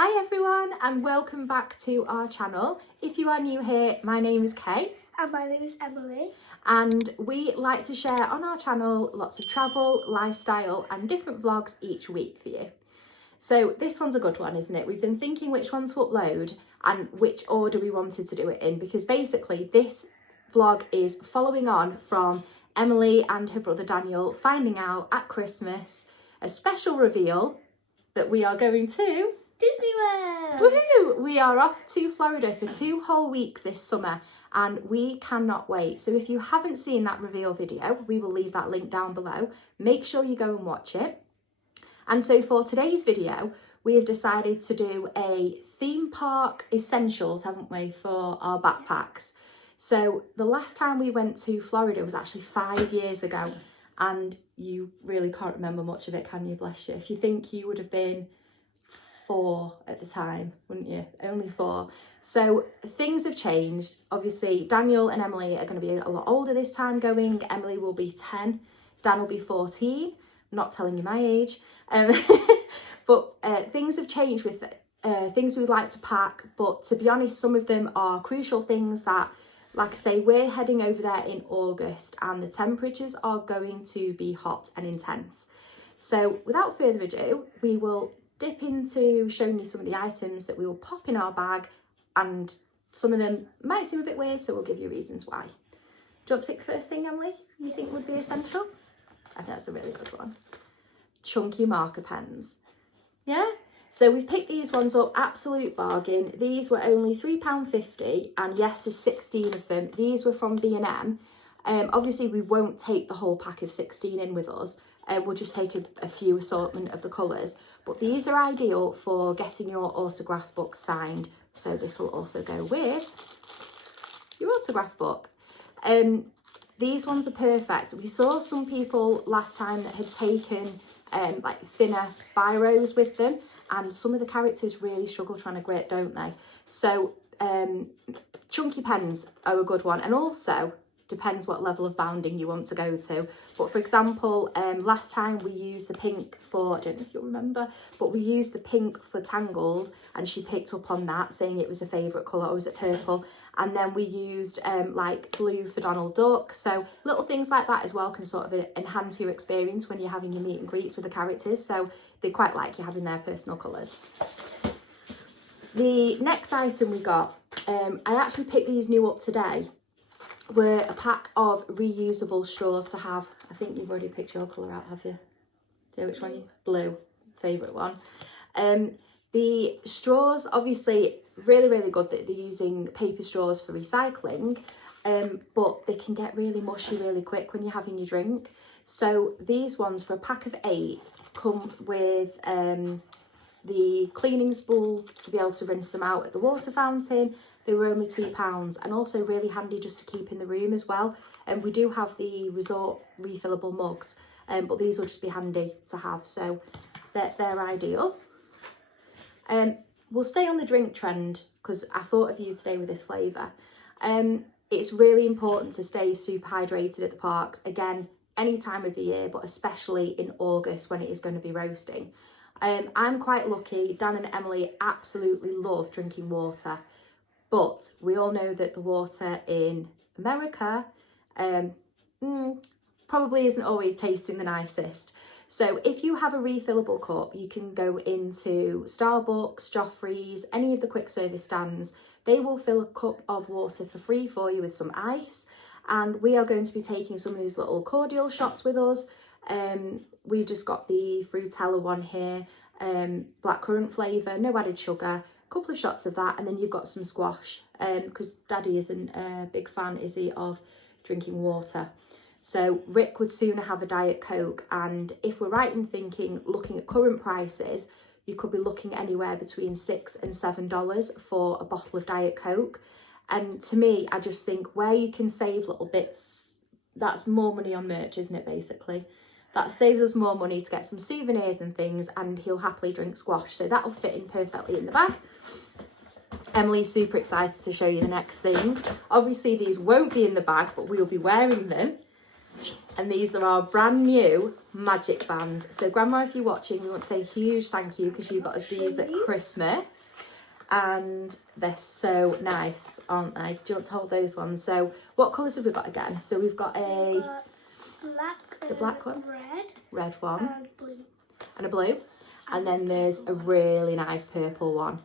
Hi everyone and welcome back to our channel. If you are new here, my name is Kay. And my name is Emily. And we like to share on our channel lots of travel, lifestyle and different vlogs each week for you. So this one's a good one, isn't it? We've been thinking which one to upload and which order we wanted to do it in, because basically this vlog is following on from Emily and her brother Daniel finding out at Christmas a special reveal that we are going to Disney World! Woohoo! We are off to Florida for 2 whole weeks this summer and we cannot wait. So if you haven't seen that reveal video, we will leave that link down below. Make sure you go and watch it. And so for today's video, we have decided to do a theme park essentials, haven't we, for our backpacks. So the last time we went to Florida was actually 5 years ago, and you really can't remember much of it, can you? Bless you. If you think you would have been 4 at the time, wouldn't you? Only 4. So things have changed. Obviously, Daniel and Emily are going to be a lot older this time going. Emily will be 10, Dan will be 14. I'm not telling you my age. But things have changed with things we'd like to pack. But to be honest, some of them are crucial things that, like I say, we're heading over there in August and the temperatures are going to be hot and intense. So without further ado, we will dip into showing you some of the items that we will pop in our bag, and some of them might seem a bit weird, so we'll give you reasons why. Do you want to pick the first thing, Emily, you think would be essential? I think that's a really good one. Chunky marker pens. Yeah? So we've picked these ones up, absolute bargain. These were only £3.50 and yes, there's 16 of them. These were from B&M. Obviously we won't take the whole pack of 16 in with us. We'll just take a few assortment of the colours. But these are ideal for getting your autograph book signed. So this will also go with your autograph book. These ones are perfect. We saw some people last time that had taken like thinner biros with them, and some of the characters really struggle trying to grip, don't they? So chunky pens are a good one, and also depends what level of bounding you want to go to. But for example, last time we used the pink for, I don't know if you'll remember, but we used the pink for Tangled, and she picked up on that, saying it was a favourite colour, or was it purple? And then we used like blue for Donald Duck. So little things like that as well can sort of enhance your experience when you're having your meet and greets with the characters. So they quite like you having their personal colours. The next item we got, I actually picked these new up today, were a pack of reusable straws to have. I think you've already picked your colour out, have you? Do you know which one? Blue, favourite one. The straws, obviously, really good that they're using paper straws for recycling, but they can get really mushy really quick when you're having your drink. So these ones, for a pack of 8, come with the cleaning spool to be able to rinse them out at the water fountain. They were only £2, and also really handy just to keep in the room as well. And we do have the resort refillable mugs, but these will just be handy to have, so they're ideal. We'll stay on the drink trend because I thought of you today with this flavour. It's really important to stay super hydrated at the parks, again, any time of the year, but especially in August when it is going to be roasting. I'm quite lucky. Dan and Emily absolutely love drinking water, but we all know that the water in America probably isn't always tasting the nicest. So if you have a refillable cup, you can go into Starbucks, Joffrey's, any of the quick service stands. They will fill a cup of water for free for you with some ice. And we are going to be taking some of these little cordial shots with us. We've just got the Fruitella one here, blackcurrant flavour, no added sugar, a couple of shots of that, and then you've got some squash, because Daddy isn't a big fan, is he, of drinking water. So Rick would sooner have a Diet Coke, and if we're right in thinking, looking at current prices, you could be looking anywhere between $6 and $7 for a bottle of Diet Coke. And to me, I just think where you can save little bits, that's more money on merch, isn't it, basically? That saves us more money to get some souvenirs and things, and he'll happily drink squash. So that'll fit in perfectly in the bag. Emily's super excited to show you the next thing. Obviously, these won't be in the bag, but we'll be wearing them. And these are our brand new magic bands. So Grandma, if you're watching, we want to say a huge thank you because you got us these at Christmas. And they're so nice, aren't they? Do you want to hold those ones? So what colours have we got again? So we've got black, the black one, red one, and blue, and a blue, and then there's a really nice purple one.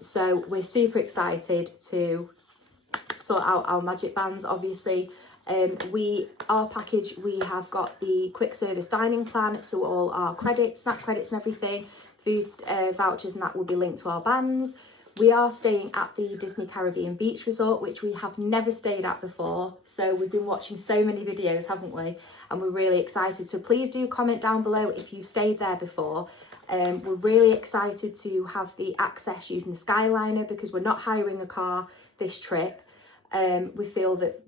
So we're super excited to sort out our magic bands. Obviously, our package, we have got the quick service dining plan, so all our credits, snack credits and everything, food vouchers and that will be linked to our bands. We are staying at the Disney Caribbean Beach Resort, which we have never stayed at before. So we've been watching so many videos, haven't we? And we're really excited. So please do comment down below if you stayed there before. We're really excited to have the access using the Skyliner because we're not hiring a car this trip. We feel that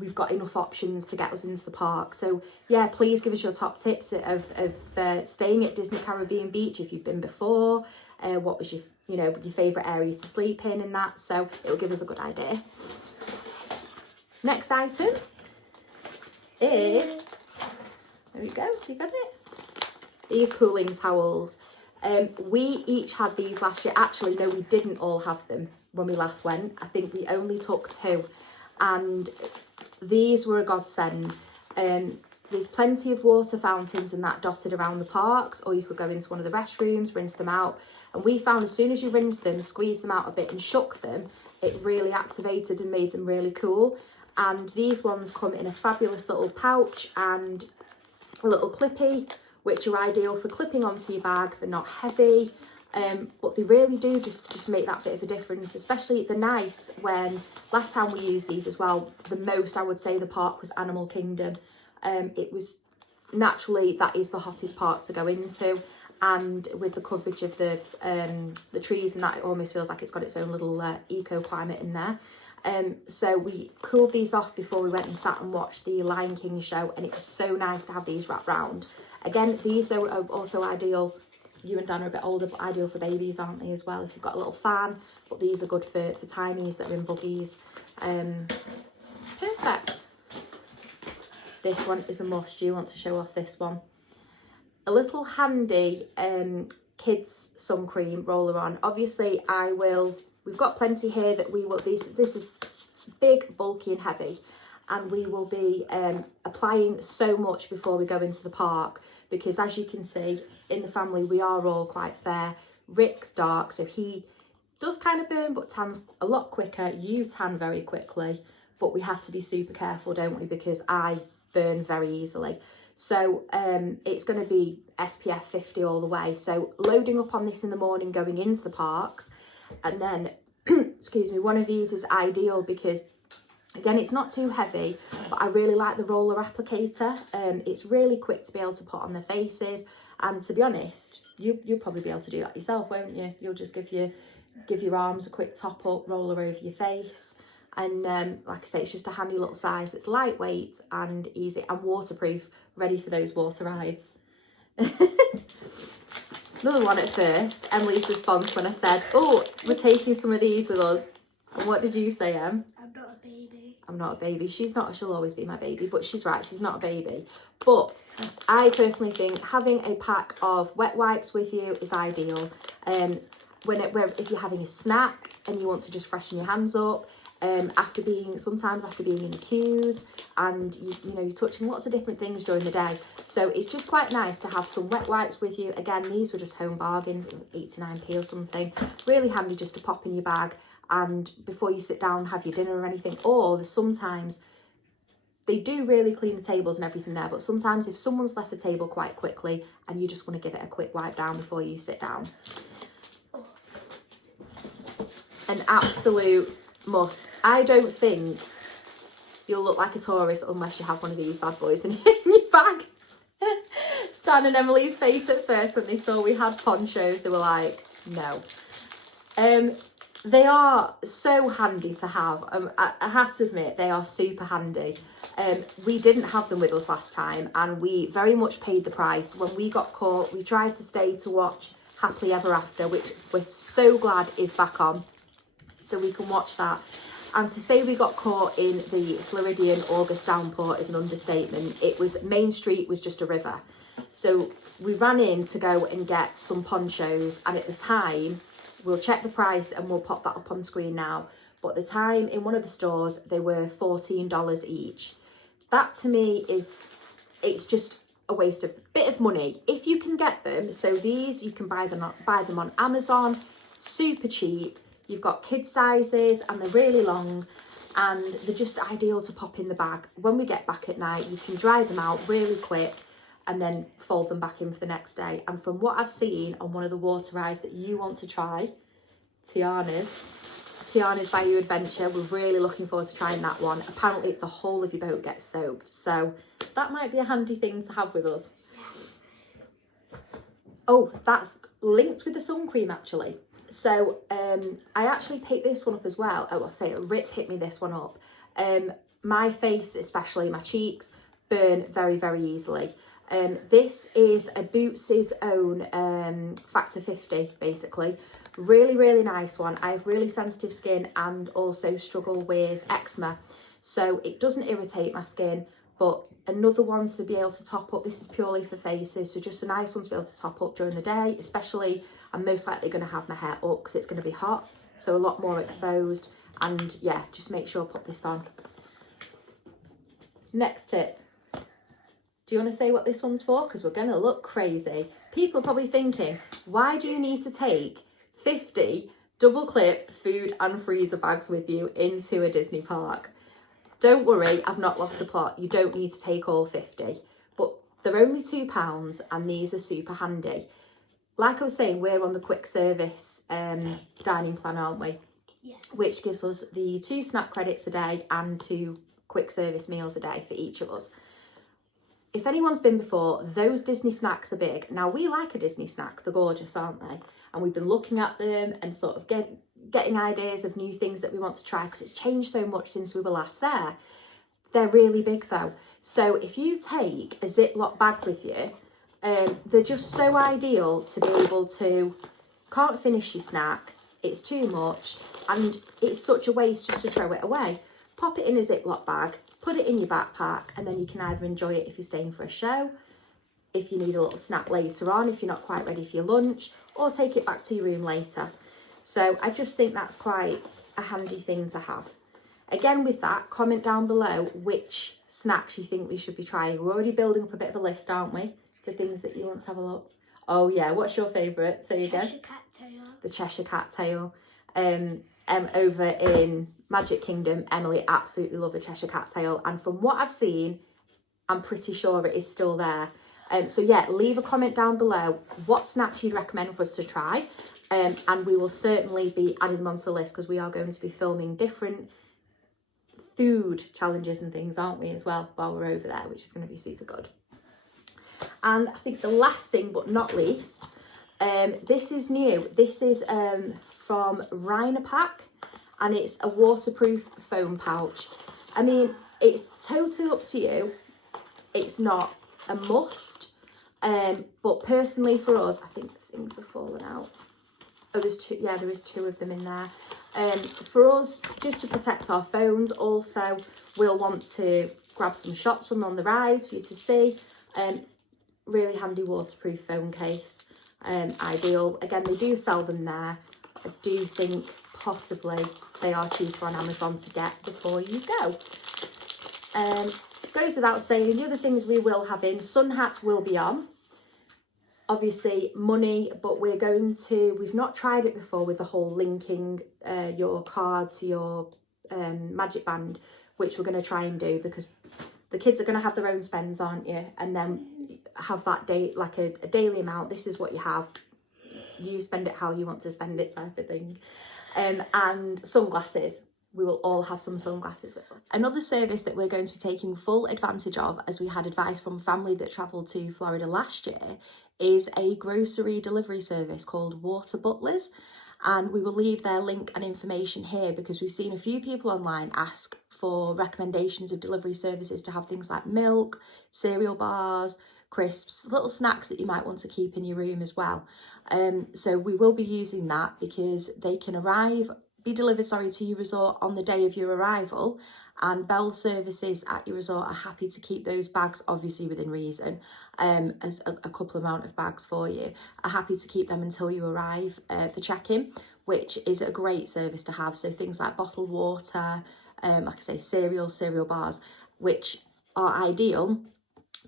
we've got enough options to get us into the park. So yeah, please give us your top tips of staying at Disney Caribbean Beach if you've been before. What was your favourite area to sleep in and that, so it will give us a good idea. Next item is, there we go, you got it? These cooling towels. We each had these last year. Actually, no, we didn't all have them when we last went. I think we only took 2. And these were a godsend. There's plenty of water fountains and that dotted around the parks, or you could go into one of the restrooms, rinse them out. And we found as soon as you rinse them, squeeze them out a bit and shook them, it really activated and made them really cool. And these ones come in a fabulous little pouch and a little clippy, which are ideal for clipping onto your bag. They're not heavy. But they really do just make that bit of a difference, especially they're nice when last time we used these as well, the most I would say the park was Animal Kingdom. It was naturally, that is the hottest park to go into, and with the coverage of the trees and that, it almost feels like it's got its own little eco climate in there. So we cooled these off before we went and sat and watched the Lion King show, and it was so nice to have these wrapped round. Again, these though are also ideal. You and Dan are a bit older, but ideal for babies, aren't they, as well, if you've got a little fan. But these are good for tinies that are in buggies. Perfect. This one is a must. You want to show off this one? A little handy kids sun cream roller on. Obviously, we've got plenty here that we will, this is big, bulky and heavy. And we will be applying so much before we go into the park, because as you can see, in the family, we are all quite fair. Rick's dark, so he does kind of burn, but tans a lot quicker. You tan very quickly, but we have to be super careful, don't we? Because I burn very easily. So it's going to be SPF 50 all the way. So loading up on this in the morning, going into the parks, and then, excuse me, one of these is ideal because, again, it's not too heavy, but I really like the roller applicator. It's really quick to be able to put on their faces. And to be honest, you'll probably be able to do that yourself, won't you? You'll just give your arms a quick top up, roller over your face. And like I say, it's just a handy little size. It's lightweight and easy and waterproof, ready for those water rides. Another one at first, Emily's response when I said, oh, we're taking some of these with us. And what did you say, Em? I'm not a baby. I'm not a baby. She's not, she'll always be my baby, but she's right, she's not a baby. But I personally think having a pack of wet wipes with you is ideal. If you're having a snack and you want to just freshen your hands up, sometimes after being in queues, and you're touching lots of different things during the day. So it's just quite nice to have some wet wipes with you. Again, these were just home bargains, 89p or something. Really handy just to pop in your bag, and before you sit down, have your dinner or anything. Or sometimes they do really clean the tables and everything there, but sometimes if someone's left the table quite quickly and you just want to give it a quick wipe down before you sit down. An absolute must. I don't think you'll look like a tourist unless you have one of these bad boys in your bag. Dan and Emily's face at first when they saw we had ponchos, they were like, no. They are so handy to have. I have to admit, they are super handy. We didn't have them with us last time, and we very much paid the price. When we got caught, we tried to stay to watch Happily Ever After, which we're so glad is back on, so we can watch that. And to say we got caught in the Floridian August downpour is an understatement. It was, Main Street was just a river. So we ran in to go and get some ponchos, and at the time, we'll check the price and we'll pop that up on screen now, but at the time in one of the stores, they were $14 each. That to me it's just a waste of bit of money. If you can get them, so these, you can buy them on Amazon, super cheap. You've got kid sizes and they're really long, and they're just ideal to pop in the bag. When we get back at night, you can dry them out really quick and then fold them back in for the next day. And from what I've seen on one of the water rides that you want to try, Tiana's Bayou Adventure, we're really looking forward to trying that one. Apparently the whole of your boat gets soaked, so that might be a handy thing to have with us. Oh, that's linked with the sun cream actually. So I actually picked this one up as well. Oh, I'll say Rick picked me this one up. My face, especially my cheeks, burn very, very easily. This is a Boots' own Factor 50, basically. Really, really nice one. I have really sensitive skin and also struggle with eczema. So it doesn't irritate my skin, but another one to be able to top up. This is purely for faces, so just a nice one to be able to top up during the day, especially I'm most likely going to have my hair up because it's going to be hot, so a lot more exposed. And yeah, just make sure I put this on. Next tip. Do you want to say what this one's for? Because we're going to look crazy. People are probably thinking, why do you need to take 50 double clip food and freezer bags with you into a Disney park? Don't worry, I've not lost the plot. You don't need to take all 50, but they're only £2 and these are super handy. Like I was saying, we're on the quick service dining plan, aren't we? Yes. Which gives us the 2 snack credits a day and 2 quick service meals a day for each of us. If anyone's been before, those Disney snacks are big. Now, we like a Disney snack. They're gorgeous, aren't they? And we've been looking at them and sort of getting ideas of new things that we want to try because it's changed so much since we were last there. They're really big though. So if you take a Ziploc bag with you, they're just so ideal to be able to, can't finish your snack, it's too much, and it's such a waste just to throw it away. Pop it in a Ziploc bag, put it in your backpack, and then you can either enjoy it if you're staying for a show, if you need a little snack later on, if you're not quite ready for your lunch, or take it back to your room later. So I just think that's quite a handy thing to have. Again, with that, comment down below which snacks you think we should be trying. We're already building up a bit of a list, aren't we? The things that you want to have a look. Oh yeah, what's your favourite? Say again. Cheshire Cat tail. The Cheshire Cat tail. Over in Magic Kingdom, Emily absolutely loved the Cheshire Cat tail, and from what I've seen, I'm pretty sure it is still there. So yeah, leave a comment down below what snacks you'd recommend for us to try, and we will certainly be adding them onto the list because we are going to be filming different food challenges and things, aren't we, as well, while we're over there, which is going to be super good. And I think the last thing but not least, this is new. This is from Rhino Pack, and it's a waterproof foam pouch. I mean, it's totally up to you. It's not a must, but personally for us, I think things have fallen out. Oh, there's two. Yeah, there is 2 of them in there. For us, just to protect our phones, also we'll want to grab some shots when we're on the rides for you to see. Really handy waterproof phone case. Ideal. Again, they do sell them there. I do think possibly they are cheaper on Amazon to get before you go. Goes without saying, the other things we will have in, sun hats will be on. Obviously money, but we've not tried it before with the whole linking your card to your Magic Band, which we're going to try and do because the kids are going to have their own spends, aren't you? And then have that day, like a daily amount. This is what you have. You spend it how you want to spend it, type of thing. And sunglasses. We will all have some sunglasses with us. Another service that we're going to be taking full advantage of, as we had advice from family that travelled to Florida last year, is a grocery delivery service called Water Butlers. And we will leave their link and information here because we've seen a few people online ask for recommendations of delivery services to have things like milk, cereal bars, crisps, little snacks that you might want to keep in your room as well. So we will be using that because they can arrive delivered to your resort on the day of your arrival, and Bell services at your resort are happy to keep those bags, obviously within reason, as a couple amount of bags for you, are happy to keep them until you arrive for check-in, which is a great service to have. So things like bottled water, like I say, cereal bars, which are ideal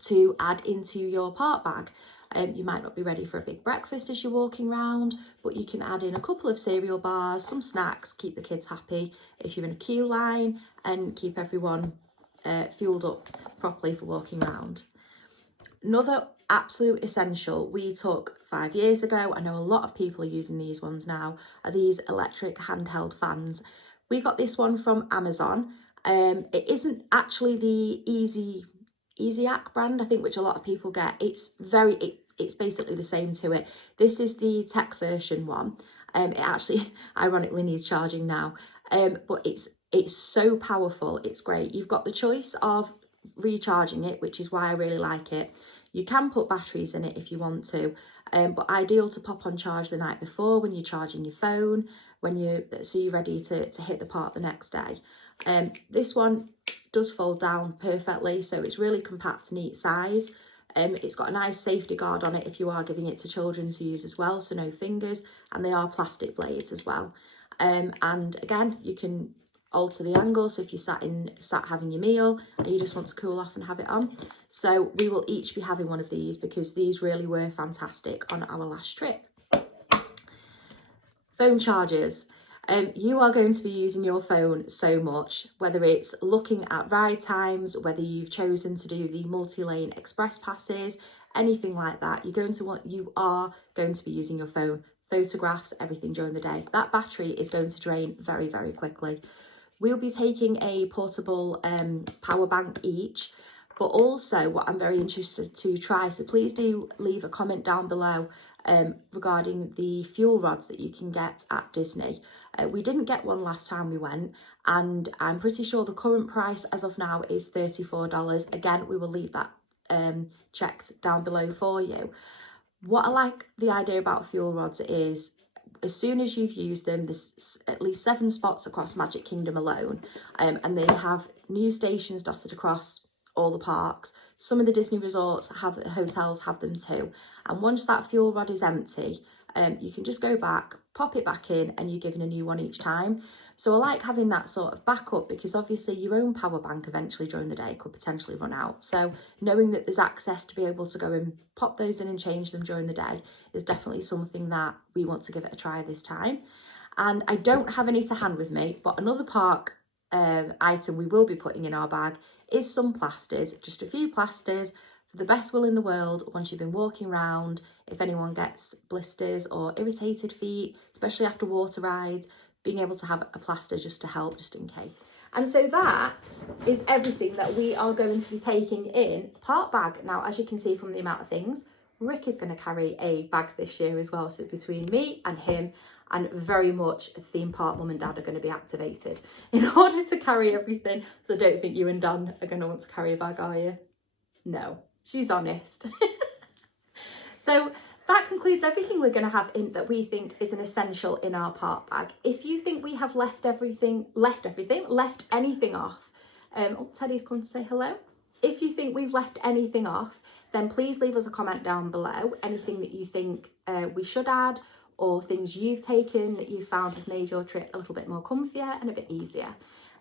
to add into your park bag. You might not be ready for a big breakfast as you're walking around, but you can add in a couple of cereal bars, some snacks, keep the kids happy if you're in a queue line, and keep everyone fueled up properly for walking around. Another absolute essential we took 5 years ago, I know a lot of people are using these ones now, are these electric handheld fans. We got this one from Amazon. It isn't actually the Easy-Ack brand, I think, which a lot of people get. It's basically the same to it. This is the tech version one. It actually ironically needs charging now, but it's so powerful. It's great. You've got the choice of recharging it, which is why I really like it. You can put batteries in it if you want to, but ideal to pop on charge the night before when you're charging your phone, so you're ready to hit the park the next day. This one does fold down perfectly, so it's really compact, neat size. It's got a nice safety guard on it if you are giving it to children to use as well, so no fingers, and they are plastic blades as well. And again, you can alter the angle, so if you're sat having your meal and you just want to cool off and have it on. So we will each be having one of these because these really were fantastic on our last trip. Phone chargers. You are going to be using your phone so much, whether it's looking at ride times, whether you've chosen to do the multi-lane express passes, anything like that. You are going to be using your phone, photographs, everything during the day. That battery is going to drain very, very quickly. We'll be taking a portable power bank each, but also what I'm very interested to try, so please do leave a comment down below regarding the fuel rods that you can get at Disney. We didn't get one last time we went, and I'm pretty sure the current price as of now is $34. Again, we will leave that checked down below for you. What I like the idea about fuel rods is, as soon as you've used them, there's at least 7 spots across Magic Kingdom alone, and they have new stations dotted across all the parks. Some of the Disney resorts hotels have them too. And once that fuel rod is empty, you can just go back, pop it back in, and you're given a new one each time. So I like having that sort of backup, because obviously your own power bank eventually during the day could potentially run out. So knowing that there's access to be able to go and pop those in and change them during the day is definitely something that we want to give it a try this time. And I don't have any to hand with me, but another park item we will be putting in our bag is some plasters, just a few plasters for the best will in the world once you've been walking around. If anyone gets blisters or irritated feet, especially after water rides, being able to have a plaster just to help, just in case. And so that is everything that we are going to be taking in park bag. Now, as you can see from the amount of things, Rick is going to carry a bag this year as well. So between me and him, and very much theme park mum and dad are going to be activated in order to carry everything. So I don't think you and Dan are going to want to carry a bag, are you? No, she's honest. So that concludes everything we're going to have in that we think is an essential in our park bag. If you think we have left anything off, oh, Teddy's come to say hello. If you think we've left anything off, then please leave us a comment down below. Anything that you think we should add, or things you've taken that you found have made your trip a little bit more comfier and a bit easier.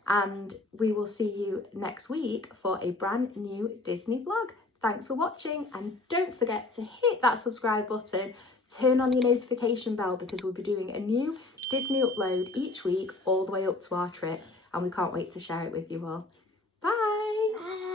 And we will see you next week for a brand new Disney vlog. Thanks for watching, and don't forget to hit that subscribe button, turn on your notification bell, because we'll be doing a new Disney upload each week all the way up to our trip, and we can't wait to share it with you all.